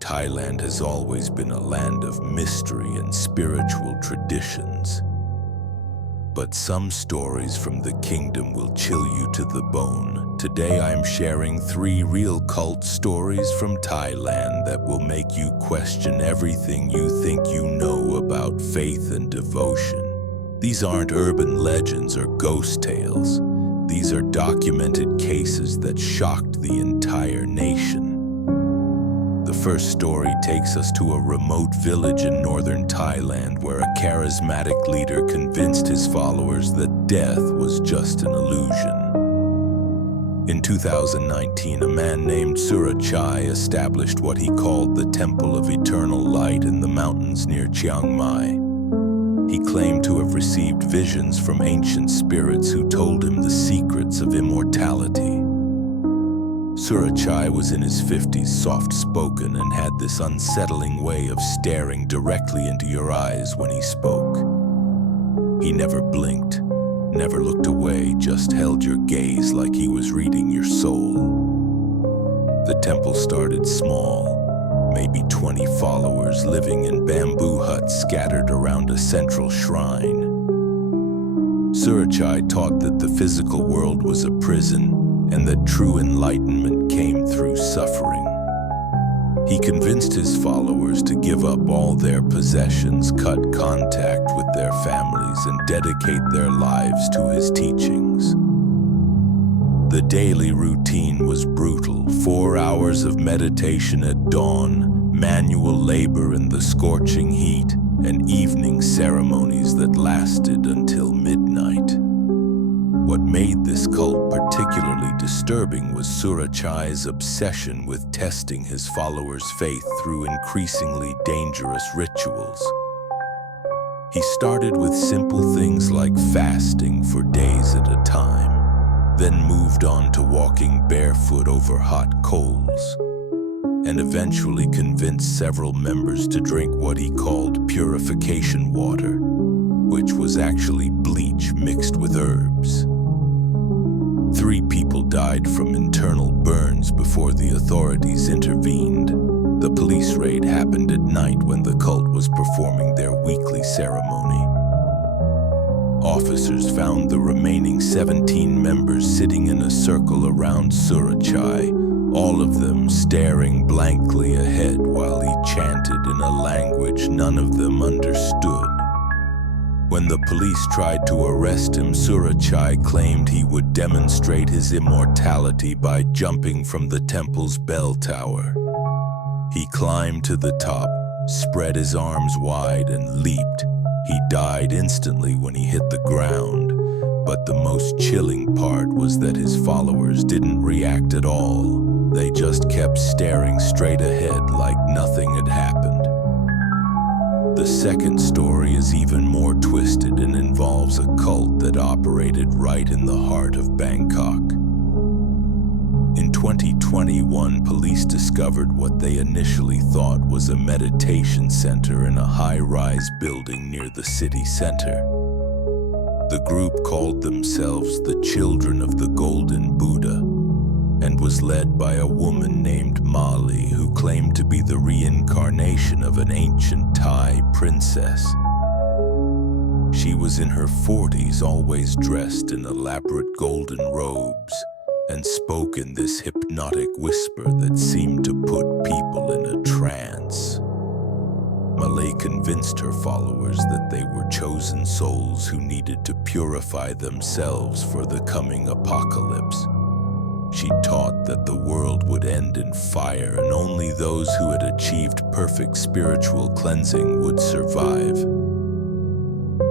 Thailand has always been a land of mystery and spiritual traditions. But some stories from the kingdom will chill you to the bone. Today I'm sharing 3 real cult stories from Thailand that will make you question everything you think you know about faith and devotion. These aren't urban legends or ghost tales. These are documented cases that shocked the entire nation. The first story takes us to a remote village in northern Thailand where a charismatic leader convinced his followers that death was just an illusion. In 2019, a man named Surachai established what he called the Temple of Eternal Light in the mountains near Chiang Mai. He claimed to have received visions from ancient spirits who told him the secrets of immortality. Surachai was in his 50s, soft-spoken, and had this unsettling way of staring directly into your eyes when he spoke. He never blinked, never looked away, just held your gaze like he was reading your soul. The temple started small, maybe 20 followers living in bamboo huts scattered around a central shrine. Surachai taught that the physical world was a prison and that true enlightenment came through suffering. He convinced his followers to give up all their possessions, cut contact with their families, and dedicate their lives to his teachings. The daily routine was brutal: 4 hours of meditation at dawn, manual labor in the scorching heat, and evening ceremonies that lasted until midnight. What made this cult particularly disturbing was Surachai's obsession with testing his followers' faith through increasingly dangerous rituals. He started with simple things like fasting for days at a time, then moved on to walking barefoot over hot coals, and eventually convinced several members to drink what he called purification water, which was actually bleach mixed with herbs. 3 people died from internal burns before the authorities intervened. The police raid happened at night when the cult was performing their weekly ceremony. Officers found the remaining 17 members sitting in a circle around Surachai, all of them staring blankly ahead while he chanted in a language none of them understood. When the police tried to arrest him, Surachai claimed he would demonstrate his immortality by jumping from the temple's bell tower. He climbed to the top, spread his arms wide, and leaped. He died instantly when he hit the ground, but the most chilling part was that his followers didn't react at all. They just kept staring straight ahead like nothing had happened. The second story is even more twisted and involves a cult that operated right in the heart of Bangkok. In 2021, police discovered what they initially thought was a meditation center in a high-rise building near the city center. The group called themselves the Children of the Golden Buddha and was led by a woman named Mali, who claimed to be the reincarnation of an ancient Thai princess. She was in her 40s, always dressed in elaborate golden robes, and spoke in this hypnotic whisper that seemed to put people in a trance. Malay convinced her followers that they were chosen souls who needed to purify themselves for the coming apocalypse. She taught that the world would end in fire and only those who had achieved perfect spiritual cleansing would survive.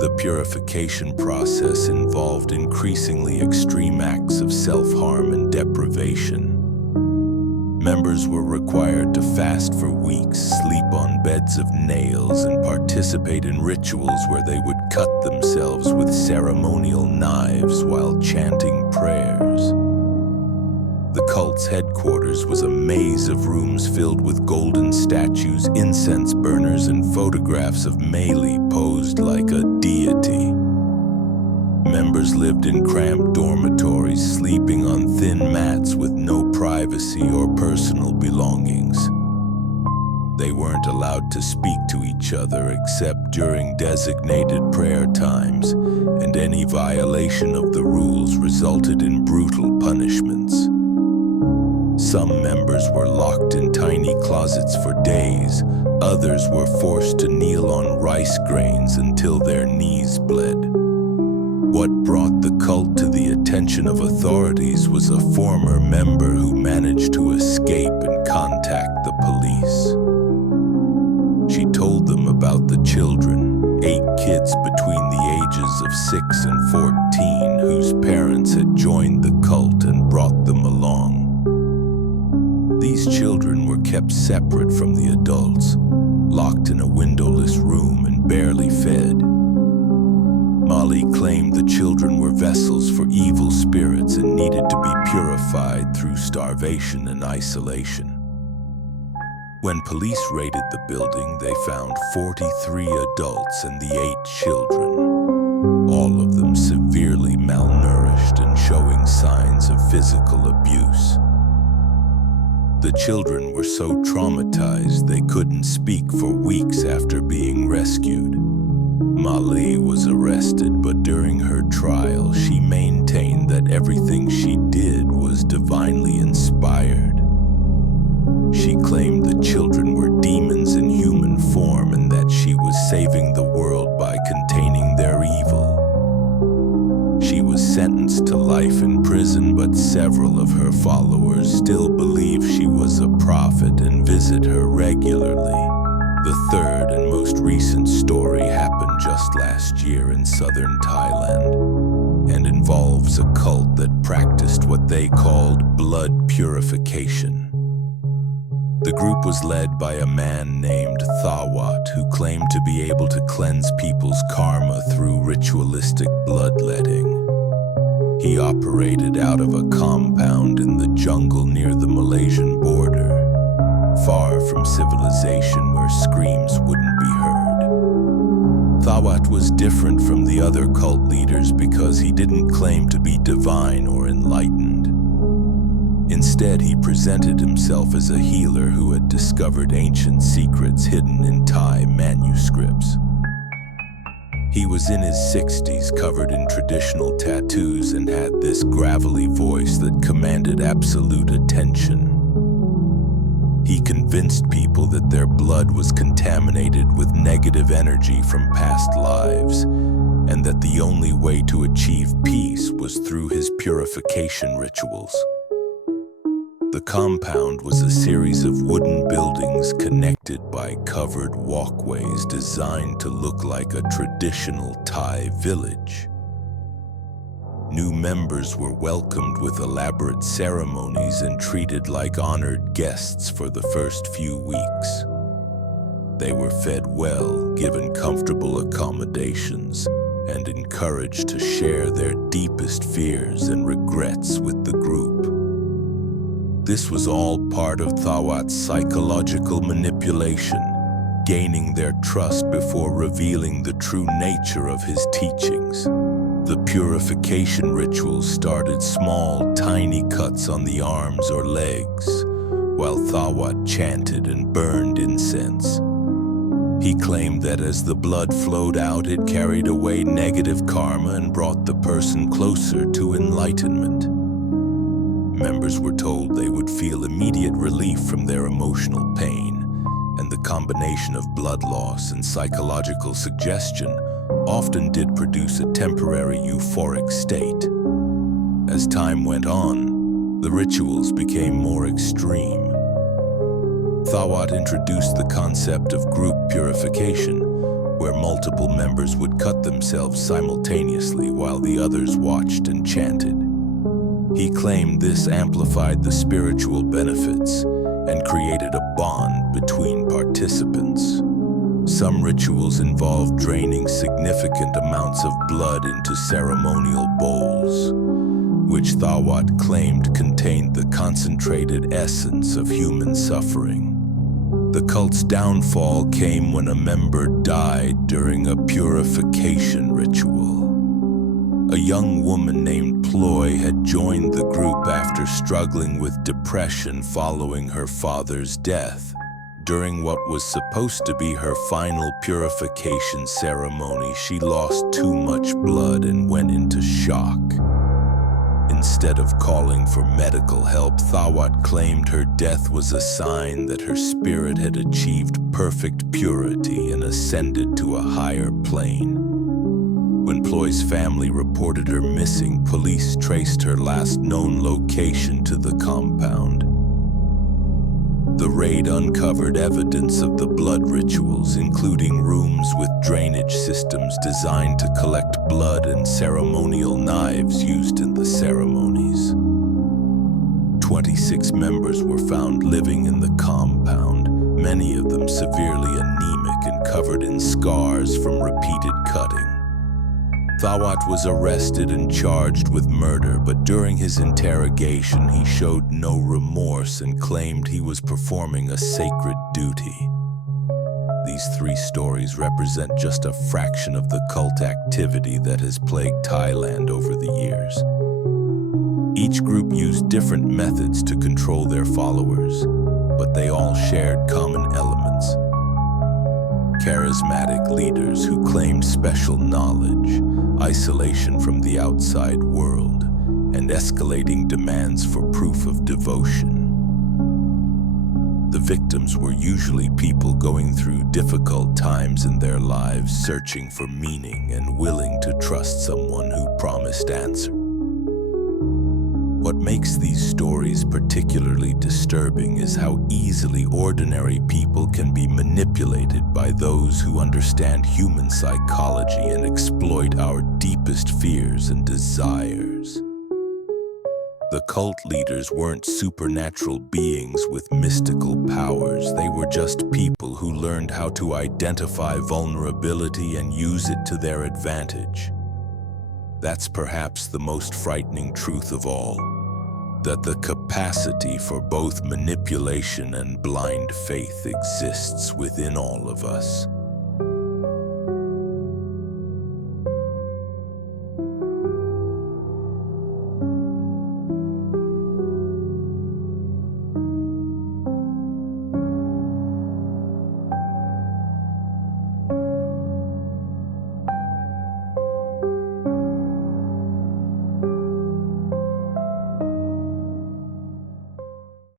The purification process involved increasingly extreme acts of self-harm and deprivation. Members were required to fast for weeks, sleep on beds of nails, and participate in rituals where they would cut themselves with ceremonial knives while chanting prayers. The cult's headquarters was a maze of rooms filled with golden statues, incense burners, and photographs of Mali posed like a deity. Members lived in cramped dormitories, sleeping on thin mats with no privacy or personal belongings. They weren't allowed to speak to each other except during designated prayer times, and any violation of the rules resulted in brutal punishments. Some members were locked in tiny closets for days. Others were forced to kneel on rice grains until their knees bled. What brought the cult to the attention of authorities was a former member who managed to escape and contact the police. She told them about the children, 8 kids between the ages of 6 and 14, whose parents had joined the cult and brought them along. These children were kept separate from the adults, locked in a windowless room and barely fed. Molly claimed the children were vessels for evil spirits and needed to be purified through starvation and isolation. When police raided the building, they found 43 adults and the 8 children, all of them severely malnourished and showing signs of physical abuse. The children were so traumatized they couldn't speak for weeks after being rescued. Molly was arrested, but during her trial, she maintained that everything she did was divinely inspired. She claimed the children were demons in human form and that she was saving the world by containing their evil. She was sentenced to life in prison, but several of her followers still believe she was a prophet and visit her regularly. The third and most recent story happened just last year in southern Thailand and involves a cult that practiced what they called blood purification. The group was led by a man named Thawat, who claimed to be able to cleanse people's karma through ritualistic bloodletting. He operated out of a compound in the jungle near the Malaysian border, far from civilization where screams wouldn't be heard. Thawat was different from the other cult leaders because he didn't claim to be divine or enlightened. Instead, he presented himself as a healer who had discovered ancient secrets hidden in Thai manuscripts. He was in his 60s, covered in traditional tattoos, and had this gravelly voice that commanded absolute attention. He convinced people that their blood was contaminated with negative energy from past lives, and that the only way to achieve peace was through his purification rituals. The compound was a series of wooden buildings connected by covered walkways designed to look like a traditional Thai village. New members were welcomed with elaborate ceremonies and treated like honored guests for the first few weeks. They were fed well, given comfortable accommodations, and encouraged to share their deepest fears and regrets with the group. This was all part of Thawat's psychological manipulation, gaining their trust before revealing the true nature of his teachings. The purification rituals started small, tiny cuts on the arms or legs, while Thawat chanted and burned incense. He claimed that as the blood flowed out, it carried away negative karma and brought the person closer to enlightenment. Members were told they would feel immediate relief from their emotional pain, and the combination of blood loss and psychological suggestion often did produce a temporary euphoric state. As time went on, the rituals became more extreme. Thawat introduced the concept of group purification, where multiple members would cut themselves simultaneously while the others watched and chanted. He claimed this amplified the spiritual benefits and created a bond between participants. Some rituals involved draining significant amounts of blood into ceremonial bowls, which Thawat claimed contained the concentrated essence of human suffering. The cult's downfall came when a member died during a purification ritual. A young woman named Ploy had joined the group after struggling with depression following her father's death. during what was supposed to be her final purification ceremony, she lost too much blood and went into shock. Instead of calling for medical help, Thawat claimed her death was a sign that her spirit had achieved perfect purity and ascended to a higher plane. When Ploy's family reported her missing, police traced her last known location to the compound. The raid uncovered evidence of the blood rituals, including rooms with drainage systems designed to collect blood and ceremonial knives used in the ceremonies. 26 members were found living in the compound, many of them severely anemic and covered in scars from repeated cutting. Thawat was arrested and charged with murder, but during his interrogation he showed no remorse and claimed he was performing a sacred duty. These 3 stories represent just a fraction of the cult activity that has plagued Thailand over the years. Each group used different methods to control their followers, but they all shared common elements. Charismatic leaders who claimed special knowledge, isolation from the outside world, and escalating demands for proof of devotion. The victims were usually people going through difficult times in their lives, searching for meaning and willing to trust someone who promised answers. What makes these stories particularly disturbing is how easily ordinary people can be manipulated by those who understand human psychology and exploit our deepest fears and desires. The cult leaders weren't supernatural beings with mystical powers. They were just people who learned how to identify vulnerability and use it to their advantage. That's perhaps the most frightening truth of all, that the capacity for both manipulation and blind faith exists within all of us.